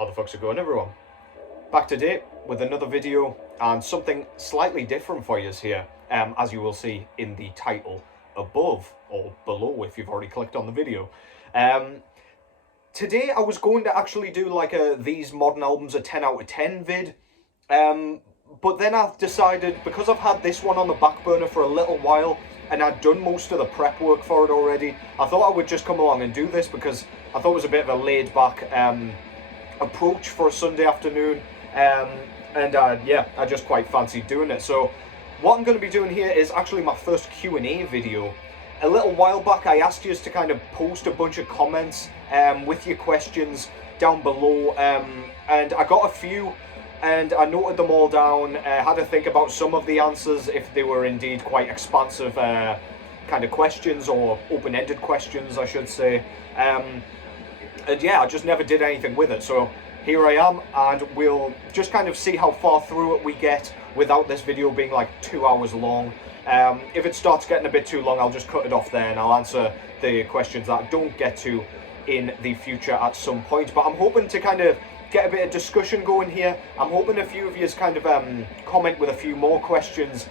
How the fuck's it going, everyone? Back to date with another video and something slightly different for you here, as you will see in the title above or below if you've already clicked on the video. Today I was going to actually do like a these modern albums a 10 out of 10 vid, but then I've decided, because I've had this one on the back burner for a little while and I'd done most of the prep work for it already, I thought I would just come along and do this because I thought it was a bit of a laid back approach for a Sunday afternoon, yeah, I just quite fancied doing it. So what I'm going to be doing here is actually my first Q&A video. A little while back I asked you to kind of post a bunch of comments with your questions down below, and I got a few and I noted them all down, had to think about some of the answers if they were indeed quite expansive kind of questions, or open-ended questions I should say. And yeah, I just never did anything with it, so here I am, and we'll just kind of see how far through it we get without this video being like 2 hours long. If it starts getting a bit too long, I'll just cut it off there and I'll answer the questions that I don't get to in the future at some point. But I'm hoping to kind of get a bit of discussion going here. I'm hoping a few of you kind of comment with a few more questions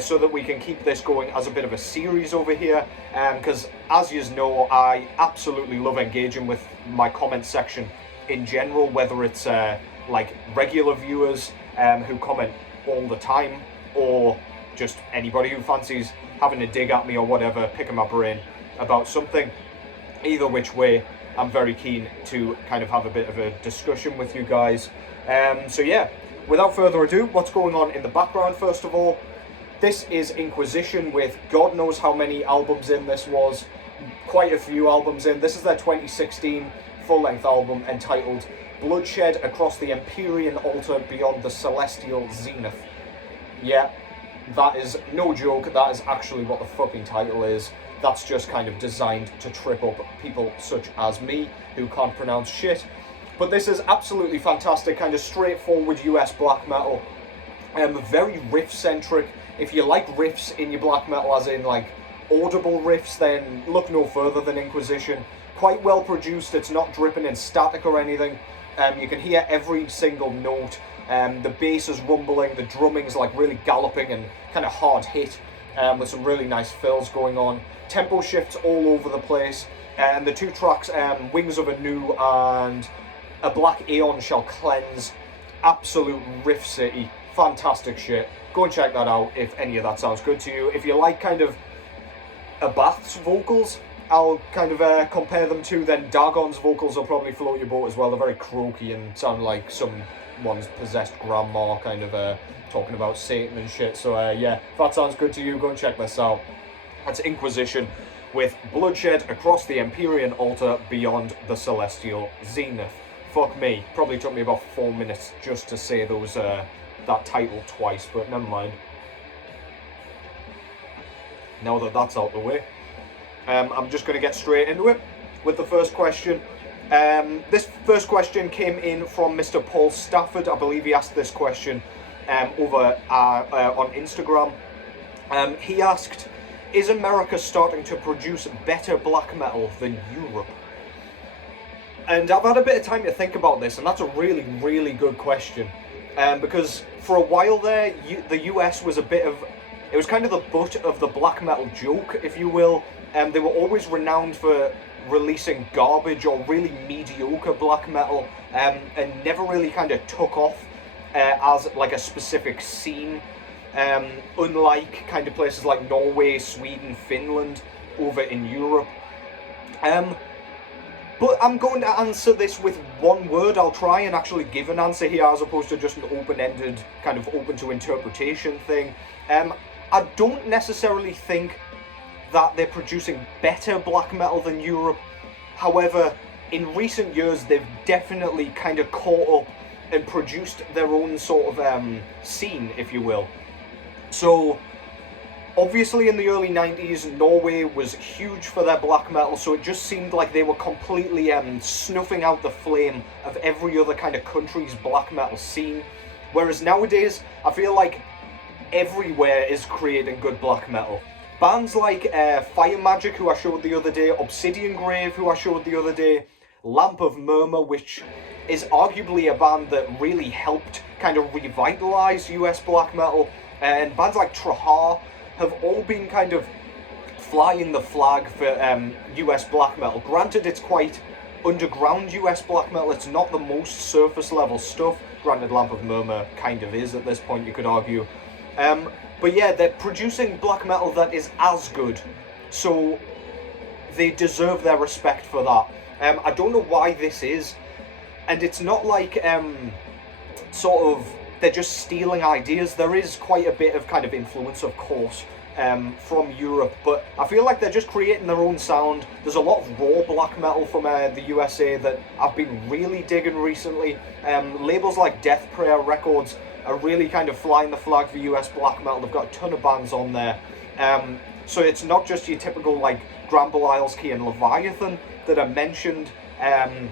so that we can keep this going as a bit of a series over here, because as you know, I absolutely love engaging with my comment section in general, whether it's like regular viewers who comment all the time, or just anybody who fancies having a dig at me or whatever, picking my brain about something. Either which way, I'm very keen to kind of have a bit of a discussion with you guys. So yeah, without further ado, what's going on in the background first of all? This is Inquisition with God knows how many albums in this was. Quite a few albums in. This is their 2016 full-length album entitled Bloodshed Across the Empyrean Altar Beyond the Celestial Zenith. Yeah, that is no joke, that is actually what the fucking title is. That's just kind of designed to trip up people such as me who can't pronounce shit. But this is absolutely fantastic, kind of straightforward US black metal. Very riff-centric. If you like riffs in your black metal, as in like audible riffs, then look no further than Inquisition. Quite well produced, it's not dripping in static or anything. You can hear every single note. The bass is rumbling, the drumming's like really galloping and kind of hard hit, with some really nice fills going on. Tempo shifts all over the place, and the two tracks, Wings of a New and A Black Aeon Shall Cleanse, absolute riff city, fantastic shit. Go and check that out if any of that sounds good to you. If you like kind of Abath's vocals, I'll kind of compare them to, then Dagon's vocals will probably float your boat as well. They're very croaky and sound like someone's possessed grandma kind of talking about Satan and shit. So yeah, if that sounds good to you, go and check this out. That's Inquisition with Bloodshed Across the Empyrean Altar Beyond the Celestial Zenith. Fuck me, probably took me about 4 minutes just to say those that title twice, but never mind. Now that that's out the way, I'm just going to get straight into it with the first question. This first question came in from Mr. Paul Stafford. I believe he asked this question over on Instagram. He asked, is America starting to produce better black metal than Europe? And I've had a bit of time to think about this, and that's a really, really good question. Because for a while there, the US was it was kind of the butt of the black metal joke, if you will. They were always renowned for releasing garbage or really mediocre black metal, and never really kind of took off as like a specific scene. Unlike kind of places like Norway, Sweden, Finland over in Europe. But I'm going to answer this with one word. I'll try and actually give an answer here as opposed to just an open-ended, kind of open to interpretation thing. I don't necessarily think that they're producing better black metal than Europe. However, in recent years, they've definitely kind of caught up and produced their own sort of scene, if you will. So, obviously in the early 90s, Norway was huge for their black metal, so it just seemed like they were completely snuffing out the flame of every other kind of country's black metal scene. Whereas nowadays, I feel like everywhere is creating good black metal. Bands like Fire Magic, who I showed the other day, Obsidian Grave, who I showed the other day, Lamp of Murmur, which is arguably a band that really helped kind of revitalize US black metal, and bands like Trahar have all been kind of flying the flag for US black metal. Granted, it's quite underground US black metal, it's not the most surface level stuff. Granted, Lamp of Murmur kind of is at this point, you could argue. But yeah, they're producing black metal that is as good, so they deserve their respect for that. I don't know why this is, and it's not like sort of they're just stealing ideas. There is quite a bit of kind of influence, of course, from Europe, but I feel like they're just creating their own sound. There's a lot of raw black metal from the USA that I've been really digging recently. Labels like Death Prayer Records are really kind of flying the flag for US black metal. They've got a ton of bands on there. So it's not just your typical like Gramble, Ileskey and Leviathan that are mentioned, and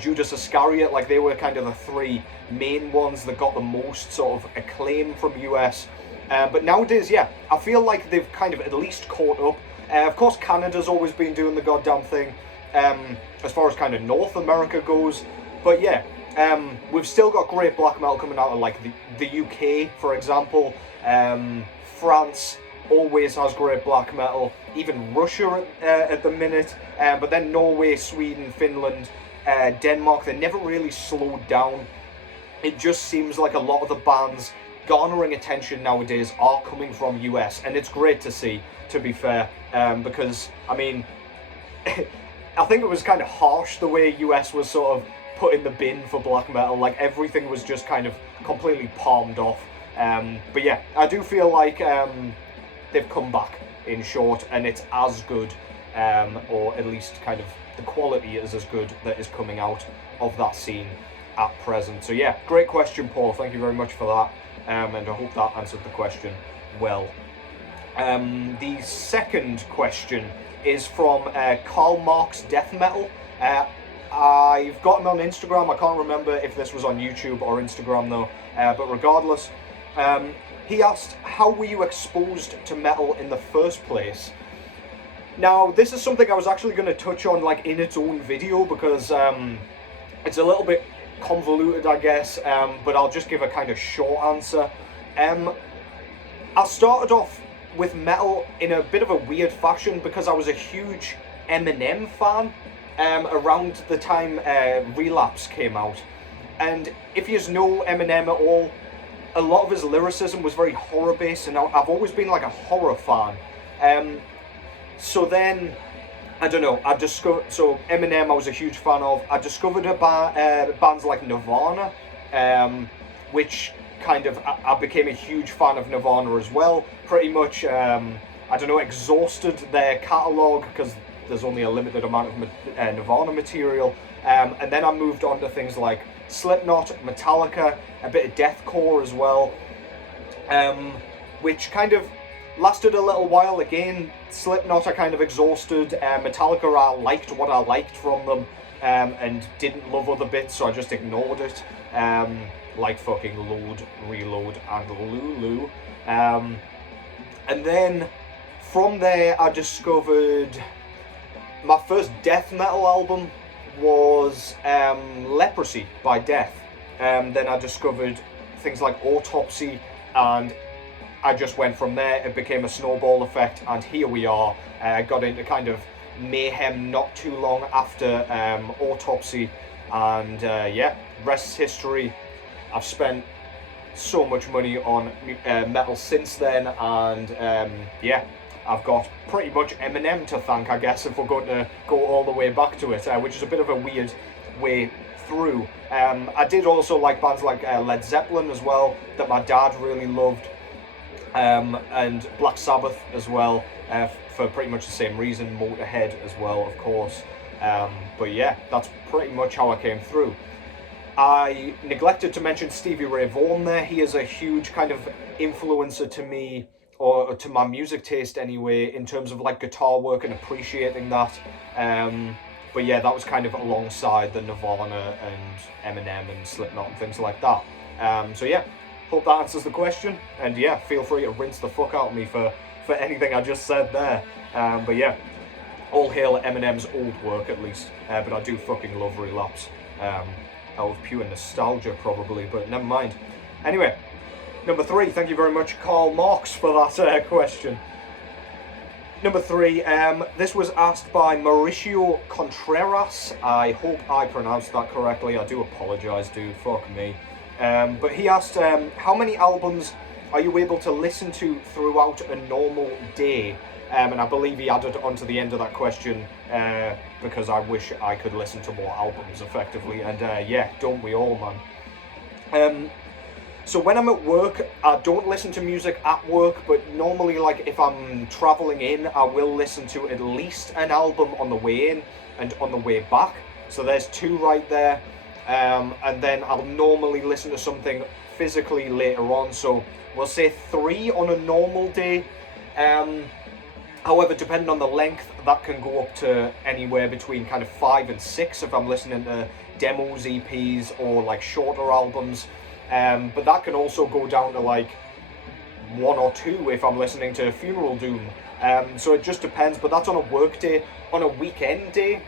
Judas Iscariot, like they were kind of the three main ones that got the most sort of acclaim from US. But nowadays, yeah, I feel like they've kind of at least caught up. Of course, Canada's always been doing the goddamn thing, as far as kind of North America goes. But yeah, we've still got great black metal coming out of like the UK, for example. France always has great black metal. Even Russia at the minute. But then Norway, Sweden, Finland, Denmark, they never really slowed down. It just seems like a lot of the bands garnering attention nowadays are coming from US, and it's great to see, to be fair, because, I mean, I think it was kind of harsh the way US was sort of put in the bin for black metal. Like, everything was just kind of completely palmed off. But yeah, I do feel like they've come back, in short, and it's as good, or at least kind of the quality is as good that is coming out of that scene at present. So yeah, great question, Paul. Thank you very much for that. And I hope that answered the question well. The second question is from Karl Marx Death Metal. I've got him on Instagram. I can't remember if this was on YouTube or Instagram though. But regardless, he asked, how were you exposed to metal in the first place? Now, this is something I was actually going to touch on like in its own video, because it's a little bit convoluted, I guess, but I'll just give a kind of short answer. I started off with metal in a bit of a weird fashion because I was a huge Eminem fan around the time Relapse came out. And if you know Eminem at all, a lot of his lyricism was very horror based, and I've always been like a horror fan. So then, I don't know, so Eminem I was a huge fan of. I discovered bands like Nirvana, which kind of, I became a huge fan of Nirvana as well. Pretty much, I don't know, exhausted their catalogue because there's only a limited amount of Nirvana material. And then I moved on to things like Slipknot, Metallica, a bit of deathcore as well, which kind of lasted a little while. Again, Slipknot I kind of exhausted. Metallica, I liked what I liked from them, and didn't love other bits, so I just ignored it. Like fucking Load, Reload, and Lulu. And then from there I discovered my first death metal album was Leprosy by Death. Then I discovered things like Autopsy, and I just went from there. It became a snowball effect, and here we are. I got into kind of Mayhem not too long after Autopsy, and yeah, rest's history. I've spent so much money on metal since then, and yeah, I've got pretty much Eminem to thank, I guess, if we're going to go all the way back to it, which is a bit of a weird way through. I did also like bands like Led Zeppelin as well, that my dad really loved, and Black Sabbath as well, for pretty much the same reason, Motorhead as well, of course. But yeah, that's pretty much how I came through. I neglected to mention Stevie Ray Vaughan there. He is a huge kind of influencer to me, or to my music taste anyway, in terms of like guitar work and appreciating that. But yeah, that was kind of alongside the Nirvana and Eminem and Slipknot and things like that. So yeah, hope that answers the question. And yeah, feel free to rinse the fuck out of me for anything I just said there. But yeah, all hail Eminem's old work at least. But I do fucking love Relapse. out of pure nostalgia probably, but never mind. Anyway, number 3, thank you very much Karl Marx for that question. Number 3, this was asked by Mauricio Contreras. I hope I pronounced that correctly. I do apologise, dude, fuck me. But he asked, how many albums are you able to listen to throughout a normal day? And I believe he added onto the end of that question, because I wish I could listen to more albums effectively. And yeah, don't we all, man? So when I'm at work, I don't listen to music at work, but normally, like, if I'm travelling in, I will listen to at least an album on the way in and on the way back. So there's 2 right there. And then I'll normally listen to something physically later on. So we'll say 3 on a normal day. However, depending on the length, that can go up to anywhere between kind of 5 and 6 if I'm listening to demos, EPs, or like shorter albums. But that can also go down to like 1 or 2 if I'm listening to Funeral Doom. So it just depends, but that's on a work day. On a weekend day,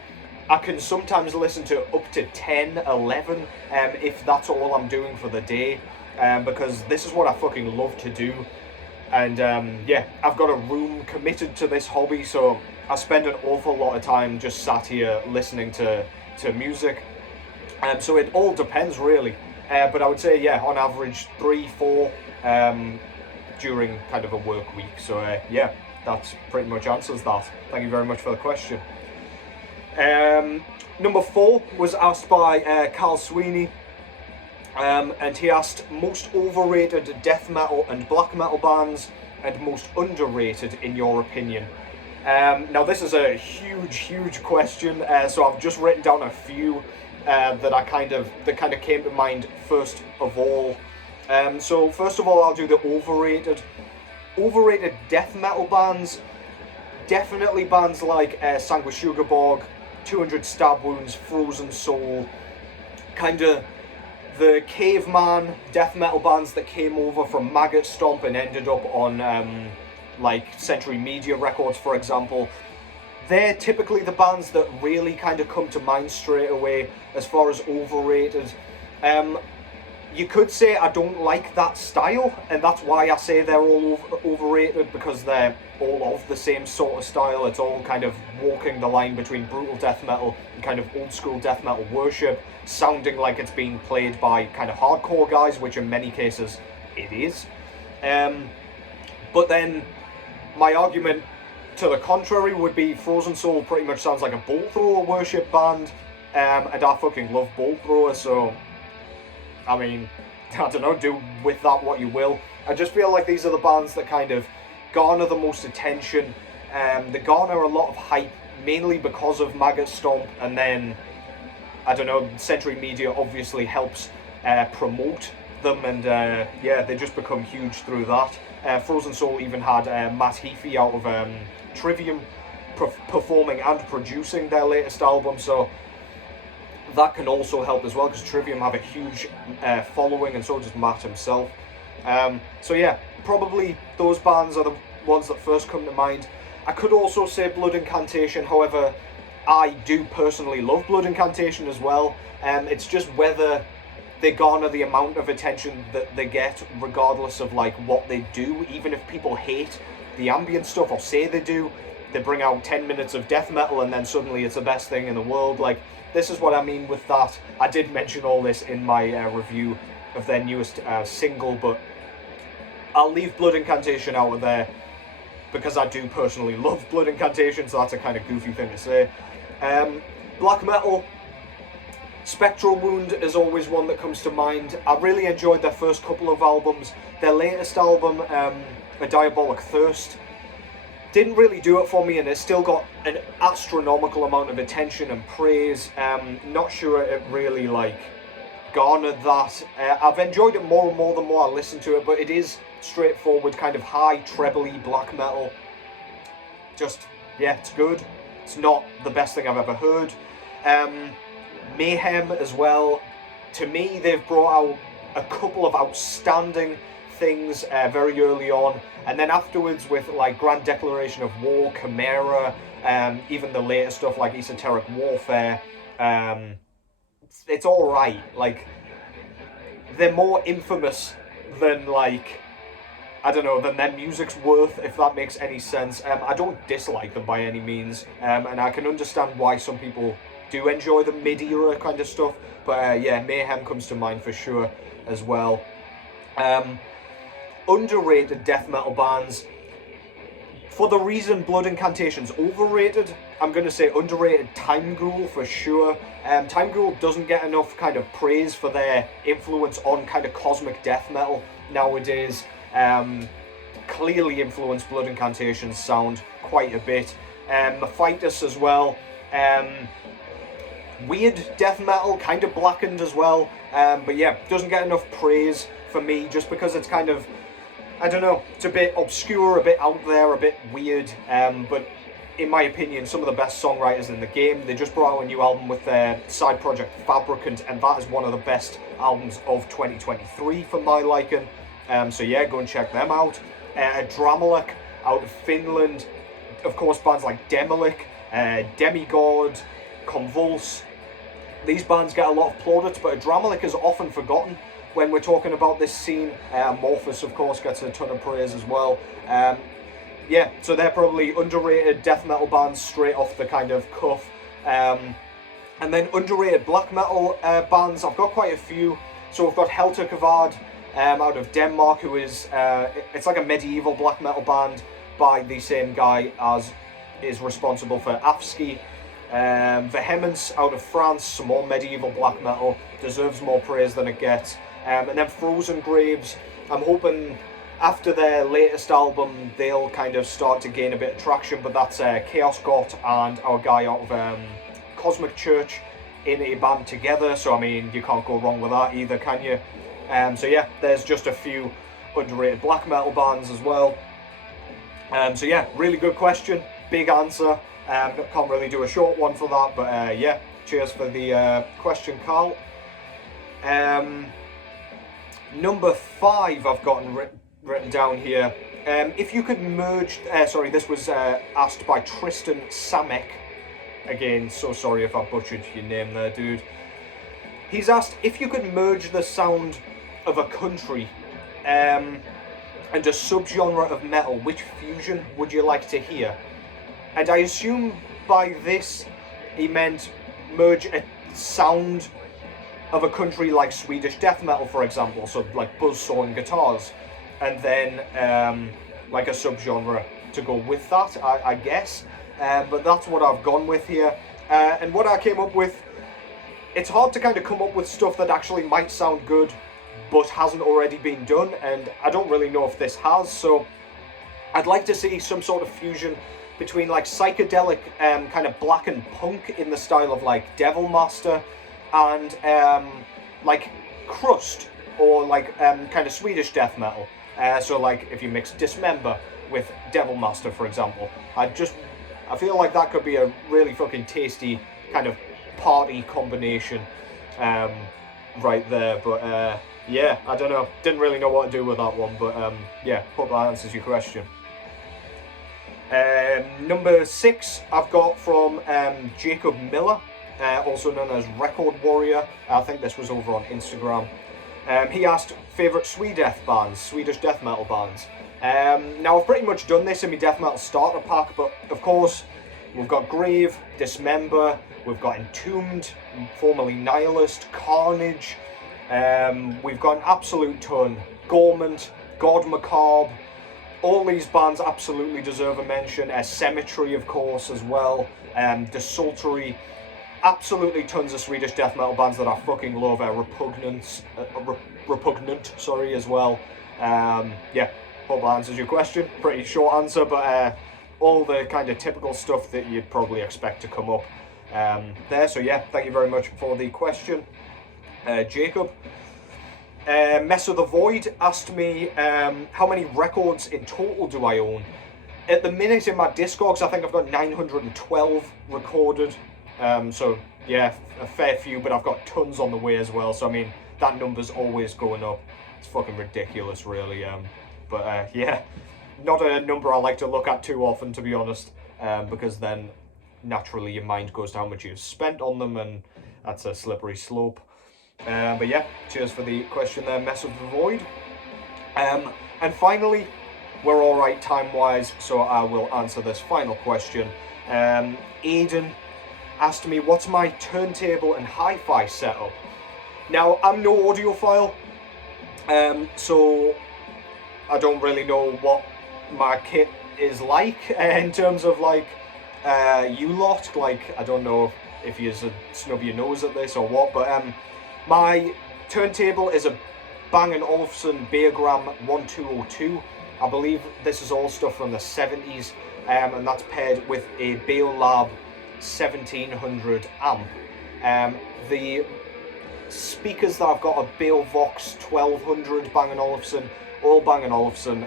I can sometimes listen to up to 10, 11, if that's all I'm doing for the day, because this is what I fucking love to do. And yeah, I've got a room committed to this hobby, so I spend an awful lot of time just sat here listening to music. So it all depends really. But I would say, yeah, on average 3, 4 during kind of a work week. So yeah, that pretty much answers that. Thank you very much for the question. Number 4 was asked by Carl Sweeney. And he asked most overrated death metal and black metal bands and most underrated in your opinion. Now this is a huge question, so I've just written down a few that kind of came to mind first of all. So first of all, I'll do the overrated death metal bands. Definitely bands like Sanguisugabogg, 200 Stab Wounds, Frozen Soul, kind of the caveman death metal bands that came over from Maggot Stomp and ended up on like Century Media Records, for example. They're typically the bands that really kind of come to mind straight away as far as overrated. You could say I don't like that style, and that's why I say they're all overrated, because they're all of the same sort of style. It's all kind of walking the line between brutal death metal and kind of old school death metal worship, sounding like it's being played by kind of hardcore guys, which in many cases it is. But then my argument to the contrary would be Frozen Soul pretty much sounds like a bolt thrower worship band, and I fucking love bolt throwers, so I mean, I don't know, do with that what you will. I just feel like these are the bands that kind of garner the most attention. They garner a lot of hype, mainly because of Maggot Stomp, and then, I don't know, Century Media obviously helps promote them, and yeah, they just become huge through that. Frozen Soul even had Matt HiFi out of Trivium performing and producing their latest album, so that can also help as well, because Trivium have a huge following, and so does Matt himself. So yeah, probably those bands are the ones that first come to mind. I could also say Blood Incantation, however, I do personally love Blood Incantation as well. It's just whether they garner the amount of attention that they get, regardless of like what they do. Even if people hate the ambient stuff or say they do, they bring out 10 minutes of death metal and then suddenly it's the best thing in the world. Like, this is what I mean with that. I did mention all this in my review of their newest single, but I'll leave Blood Incantation out of there because I do personally love Blood Incantation, so that's a kind of goofy thing to say. Black metal, Spectral Wound is always one that comes to mind. I really enjoyed their first couple of albums. Their latest album, A Diabolic Thirst, didn't really do it for me, and it still got an astronomical amount of attention and praise. Not sure it really like garnered that. I've enjoyed it more and more the more I listen to it, but it is straightforward, kind of high trebly black metal. Just, yeah, it's good. It's not the best thing I've ever heard. Mayhem as well. To me, they've brought out a couple of outstanding things very early on, and then afterwards with like Grand Declaration of War, Chimera, even the later stuff like Esoteric Warfare, it's all right. Like, they're more infamous than, like, I don't know, than their music's worth, if that makes any sense. I don't dislike them by any means, and I can understand why some people do enjoy the mid-era kind of stuff, but yeah, Mayhem comes to mind for sure as well. Underrated death metal bands. For the reason Blood Incantation's overrated, I'm going to say underrated Timeghoul for sure. Timeghoul doesn't get enough kind of praise for their influence on kind of cosmic death metal nowadays. Clearly influenced Blood Incantation's sound quite a bit. Mephitis as well. Weird death metal, kind of blackened as well. But yeah, doesn't get enough praise for me just because it's kind of, I don't know, it's a bit obscure, a bit out there, a bit weird. But in my opinion, some of the best songwriters in the game. They just brought out a new album with their side project Fabricant, and that is one of the best albums of 2023 for my liking. So yeah, go and check them out. Dramalek out of Finland. Of course, bands like Demolik, Demigod, Convulse. These bands get a lot of plaudits, but Dramalek is often forgotten when we're talking about this scene. Morphus, of course, gets a ton of praise as well. Yeah, so they're probably underrated death metal bands straight off the kind of cuff. And then underrated black metal bands, I've got quite a few. So we've got Helter Kvad out of Denmark, who is, it's like a medieval black metal band by the same guy as is responsible for Afski. Vehemence out of France, some more medieval black metal, deserves more praise than it gets. And then Frozen Graves, I'm hoping after their latest album they'll kind of start to gain a bit of traction, but that's Chaos God and our guy out of Cosmic Church in a band together, so I mean, you can't go wrong with that either, can you? So yeah, there's just a few underrated black metal bands as well. So yeah, really good question, big answer. Can't really do a short one for that, but yeah, cheers for the question, Carl. Number 5 I've gotten written down here. If you could merge, sorry, this was asked by Tristan Samek. Again, so sorry if I butchered your name there, dude. He's asked, if you could merge the sound of a country and a subgenre of metal, which fusion would you like to hear? And I assume by this he meant merge a sound of a country like Swedish death metal, for example, so like buzzsaw and guitars, and then like a subgenre to go with that, I guess. But that's what I've gone with here. And what I came up with, it's hard to kind of come up with stuff that actually might sound good but hasn't already been done, and I don't really know if this has, so I'd like to see some sort of fusion between like psychedelic kind of black and punk in the style of like Devil Master and like crust or like kind of Swedish death metal. So like if you mix Dismember with Devil Master, for example, I feel like that could be a really fucking tasty kind of party combination right there. But yeah, I don't know, didn't really know what to do with that one, but yeah, hope that answers your question. Number 6 I've got from Jacob Miller, also known as Record Warrior. I think this was over on Instagram. He asked favourite Swedish death metal bands. Now I've pretty much done this in my death metal starter pack, but of course we've got Grave, Dismember, we've got Entombed, formerly Nihilist, Carnage, we've got an absolute ton, Gormant, God Macabre. All these bands absolutely deserve a mention. Cemetery, of course, as well. Desultory. Absolutely tons of Swedish death metal bands that I fucking love. Repugnant, sorry, as well. Yeah, hope that answers your question. Pretty short answer, but all the kind of typical stuff that you'd probably expect to come up there. So yeah, thank you very much for the question, Jacob. Mess of the Void asked me how many records in total do I own. At the minute in my Discogs, I think I've got 912 recorded. So yeah, a fair few, but I've got tons on the way as well. So I mean, that number's always going up. It's fucking ridiculous, really. But yeah, not a number I like to look at too often, to be honest, because then naturally your mind goes to how much you've spent on them, and that's a slippery slope. But yeah, cheers for the question there, Mess of the Void. And finally, we're all right time-wise, so I will answer this final question. Aiden asked me, what's my turntable and hi-fi setup? Now, I'm no audiophile, so I don't really know what my kit is like in terms of like you lot. Like, I don't know if you snub your nose at this or what, but my turntable is a Bang & Olufsen Beargram 1202. I believe this is all stuff from the 70s, and that's paired with a Beolab 1700 amp. The speakers that I've got are Beovox 1200 Bang & Olufsen, all Bang & Olufsen.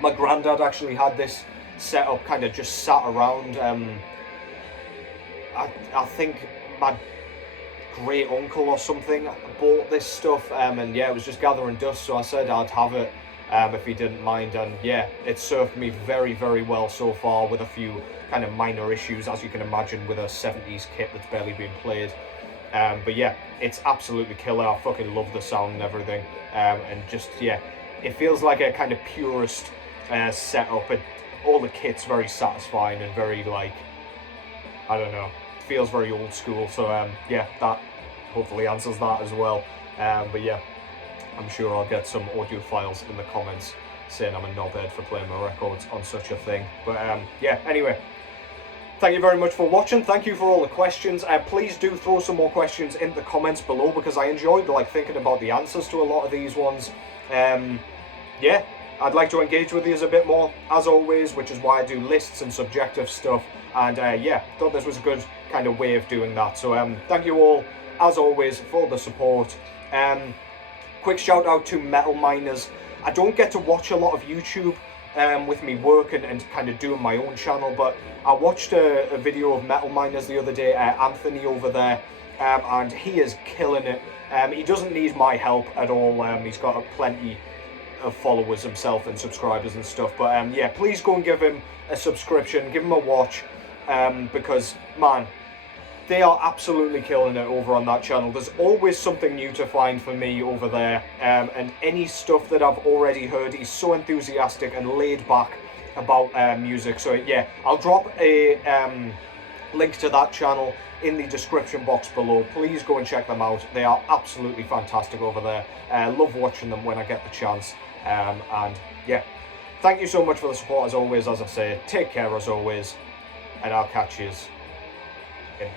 My granddad actually had this setup kind of just sat around. I think my great uncle or something bought this stuff, and yeah, it was just gathering dust, so I said I'd have it if he didn't mind, and yeah, it served me very, very well so far, with a few kind of minor issues, as you can imagine, with a 70s kit that's barely been played. But yeah, it's absolutely killer. I fucking love the sound and everything, and just, yeah, it feels like a kind of purist setup, and all the kit's very satisfying and very, like, I don't know, feels very old school. So yeah, that hopefully answers that as well. But yeah, I'm sure I'll get some audiophiles in the comments saying I'm a knobhead for playing my records on such a thing. But yeah, anyway, thank you very much for watching. Thank you for all the questions. Please do throw some more questions in the comments below, because I enjoyed like thinking about the answers to a lot of these ones. Yeah, I'd like to engage with you a bit more, as always, which is why I do lists and subjective stuff. And yeah, thought this was a good kind of way of doing that. So thank you all, as always, for the support. Quick shout out to Metal Miners. I don't get to watch a lot of YouTube with me working and kind of doing my own channel, but I watched a video of Metal Miners the other day, Anthony over there, and he is killing it. He doesn't need my help at all. He's got plenty of followers himself and subscribers and stuff, but yeah, please go and give him a subscription, give him a watch, because man, they are absolutely killing it over on that channel. There's always something new to find for me over there, and any stuff that I've already heard, he's so enthusiastic and laid back about music. So yeah, I'll drop a link to that channel in the description box below. Please go and check them out. They are absolutely fantastic over there. Love watching them when I get the chance. And yeah, thank you so much for the support as always. As I say, take care as always, and I'll catch you in